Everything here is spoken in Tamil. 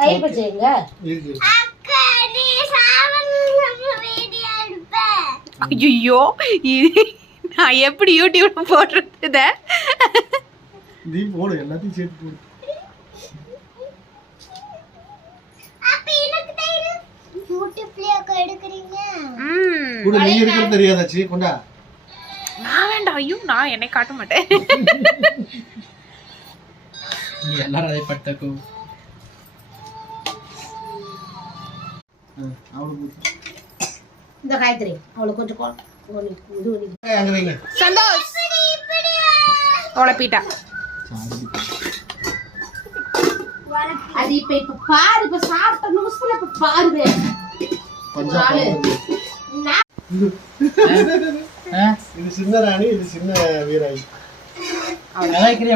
தயிர் பச்சைங்க அக்கா நீ சாவல் வீடியோ எடுப்ப. ஐயோ நான் எப்படி யூடியூப்ல போடுறது? நீ போடு, எல்லாத்தையும் சேர்த்து போடு. அப்ப எனக்கு தயிர் யூடியூப்ல எடுக்கறீங்க. கூட நீ இருக்கிறது தெரியாதாச்சி, கொண்டா. நான் வேண்டாம். ஐயோ நான் என்னை காட்ட மாட்டேன். நீ எல்லாரும் அதை பட்டக்கோ. இந்த காய்கறி அவளுக்கு கொஞ்சம் இது அங்க வைங்க. சந்தோஷ் உழப்பிட்டா. அது இப்ப பாரு, இப்ப சாப்பிட்ட நிமிஷத்துல இப்ப பாரு. இது சின்ன ராணி, இது சின்ன வீராயி. அவன் அப்படி